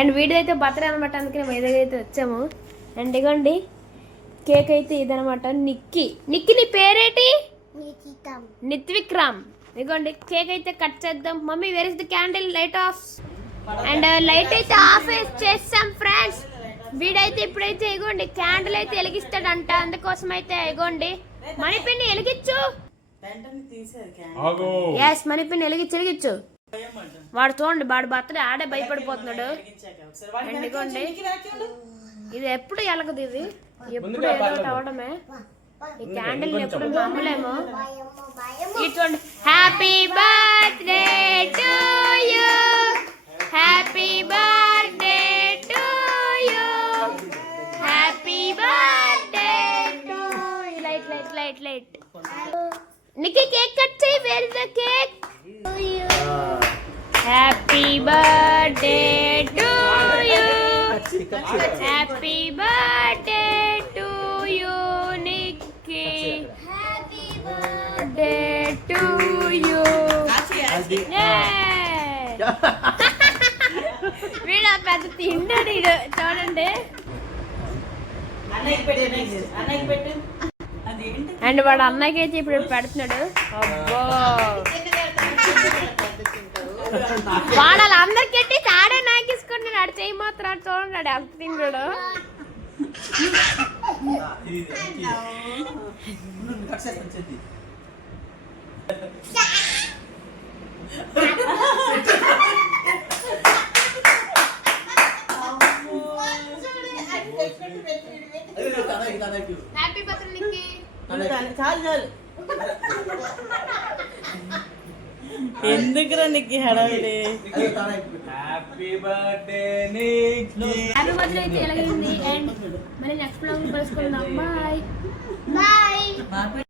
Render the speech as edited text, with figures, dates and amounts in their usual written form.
And video అయితే birthday అనమాట, అందుకని వైజాగ్ అయితే వచ్చాము. అండ్ ఇగోండి కేక్ అయితే ఇదనమాట. నిక్కి నీ పేరేటి? నిత్విక్రమ్. ఇగోండి కేక్ అయితే కట్ చేద్దాం. Mummy wear is the candle? Light of. And light అయితే ఆఫ్ చేస్తాం ఫ్రెండ్స్. వీడైతే ఇప్పుడైతే ఇగోండి క్యాండిల్ అయితే వెలిగిస్తాడంట, అందుకోసం అయితే ఇగోండి మణిపిన్ని వెలిగించు. ఎస్ మణిపిన్ని వెలిగించు. వాడు చూడండి, వాడు బర్త్డే ఆడే భయపడిపోతున్నాడు. అండ్ ఇగోండి ఇది ఎప్పుడు ఎలగదు, ఇది ఎప్పుడు ఏదో అవడమే. ఈ క్యాండిల్ ఎప్పుడు నమ్మలేము. ఇది చూడండి. Happy birthday to you, happy birthday to you, happy birthday to you. Light light light light. Nikki cake cut చేయి. Where is the cake? Happy birthday to you, happy birthday to you Nikki, happy birthday to you. వీడు పెద్ద తిన్నాడు చూడండి. And వాడు అన్నయ్యకి అయితే ఇప్పుడు పెడుతున్నాడు. అబ్బో వాడు అందరికి ఎట్టి తాడే నాకేసుకుంటున్నాడు. ఆడు చేయి మాత్రం ఆడు చూడండి ఎంత తిన్నాడు. Happy birthday Nikki. ఎందుకురా నీకు హడావిడి? Happy birthday Nikki. Happy birthday అయితే ఎలాగైంది. అండ్ మళ్ళీ నెక్స్ట్ బ్లాగ్ లో కలుసుకుందాం. Bye bye.